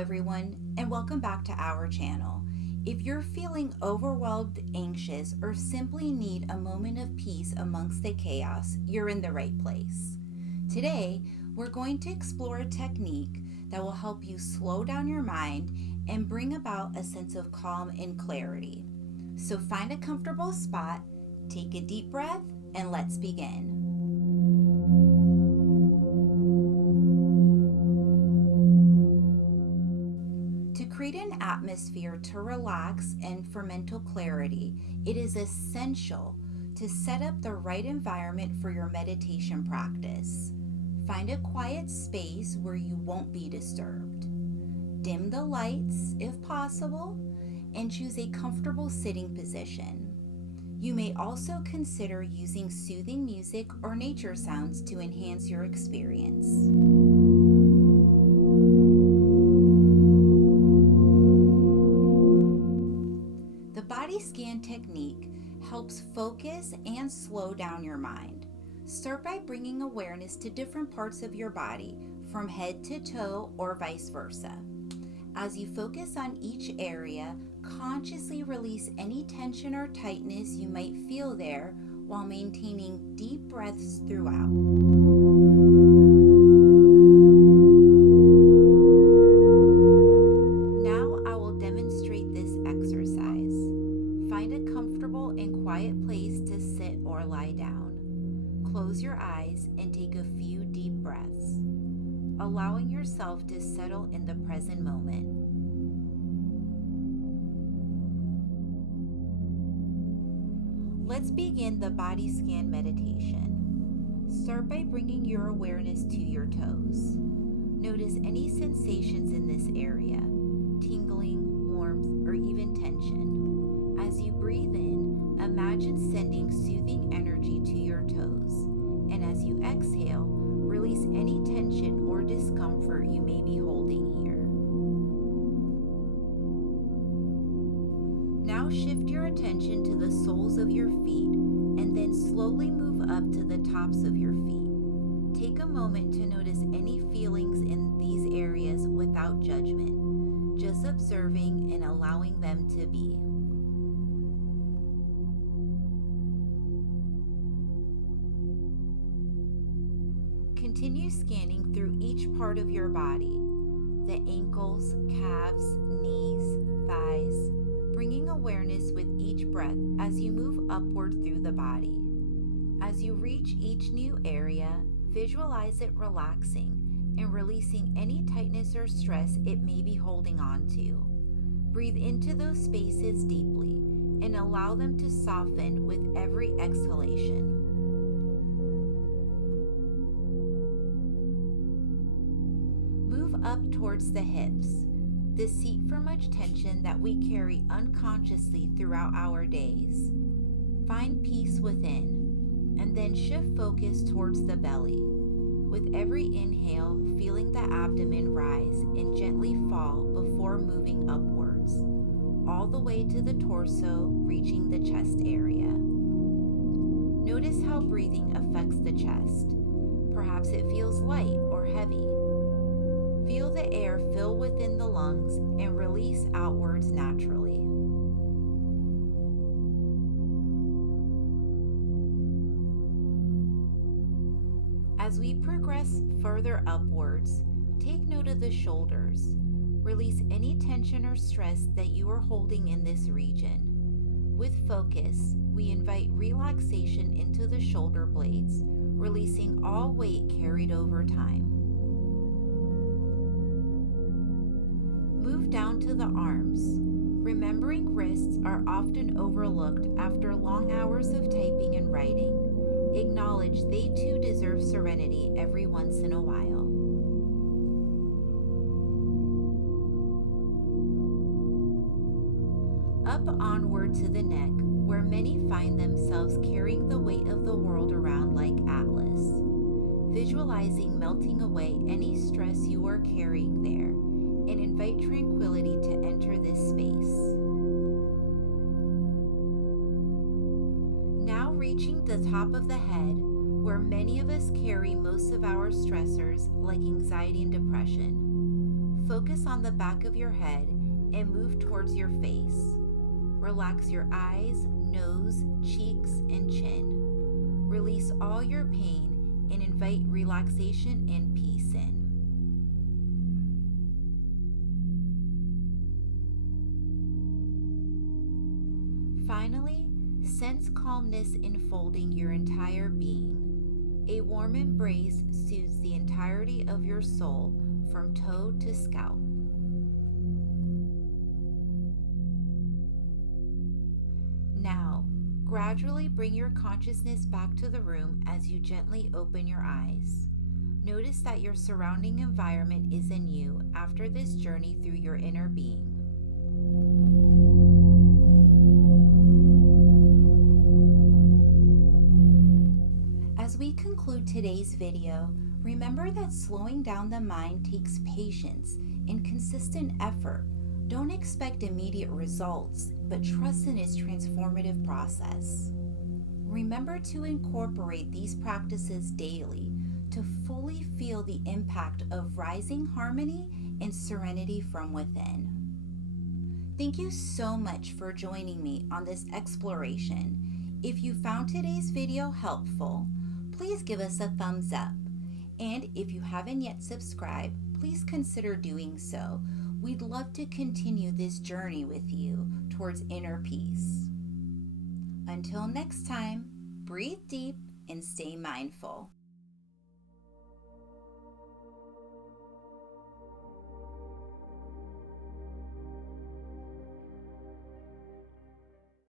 everyone, and welcome back to our channel. If you're feeling overwhelmed, anxious, or simply need a moment of peace amongst the chaos, you're in the right place. Today, we're going to explore a technique that will help you slow down your mind and bring about a sense of calm and clarity. So find a comfortable spot, take a deep breath, and let's begin. To create an atmosphere to relax and for mental clarity, it is essential to set up the right environment for your meditation practice. Find a quiet space where you won't be disturbed. Dim the lights if possible, and choose a comfortable sitting position. You may also consider using soothing music or nature sounds to enhance your experience. The body scan technique helps focus and slow down your mind. Start by bringing awareness to different parts of your body, from head to toe or vice versa. As you focus on each area, consciously release any tension or tightness you might feel there while maintaining deep breaths throughout. Now I will demonstrate this exercise. Find a comfortable and quiet place to sit or lie down. Close your eyes and take a few deep breaths, allowing yourself to settle in the present moment. Let's begin the body scan meditation. Start by bringing your awareness to your toes. Notice any sensations in this area, tingling, warmth, or even tension. As you breathe in, imagine sending soothing energy to your toes, and as you exhale, release any tension or discomfort you may be holding here. Now shift your attention to the soles of your feet and then slowly move up to the tops of your feet. Take a moment to notice any feelings in these areas without judgment, just observing and allowing them to be. Continue scanning through each part of your body, the ankles, calves, knees, thighs, bringing awareness with each breath as you move upward through the body. As you reach each new area, visualize it relaxing and releasing any tightness or stress it may be holding on to. Breathe into those spaces deeply and allow them to soften with every exhalation. Move up towards the hips, the seat for much tension that we carry unconsciously throughout our days. Find peace within, and then shift focus towards the belly. With every inhale, feeling the abdomen rise and gently fall before moving upwards, all the way to the torso, reaching the chest area. Notice how breathing affects the chest. Perhaps it feels light or heavy. Feel the air fill within the lungs and release outwards naturally. As we progress further upwards, take note of the shoulders. Release any tension or stress that you are holding in this region. With focus, we invite relaxation into the shoulder blades, releasing all weight carried over time. Move down to the arms. Remembering wrists are often overlooked after long hours of typing and writing. Acknowledge they too deserve serenity every once in a while. Up onward to the neck, where many find themselves carrying the weight of the world around like Atlas. Visualizing melting away any stress you are carrying there, and invite tranquility to enter this space. Now reaching the top of the head, where many of us carry most of our stressors like anxiety and depression. focus on the back of your head and move towards your face. Relax your eyes, nose, cheeks, and chin. Release all your pain and invite relaxation and peace in. Finally, sense calmness enfolding your entire being. A warm embrace soothes the entirety of your soul from toe to scalp. Now, gradually bring your consciousness back to the room as you gently open your eyes. Notice that your surrounding environment is in you after this journey through your inner being. As we conclude today's video, remember that slowing down the mind takes patience and consistent effort. Don't expect immediate results, but trust in its transformative process. Remember to incorporate these practices daily to fully feel the impact of rising harmony and serenity from within. Thank you so much for joining me on this exploration. If you found today's video helpful, please give us a thumbs up. And if you haven't yet subscribed, please consider doing so. We'd love to continue this journey with you towards inner peace. Until next time, breathe deep and stay mindful.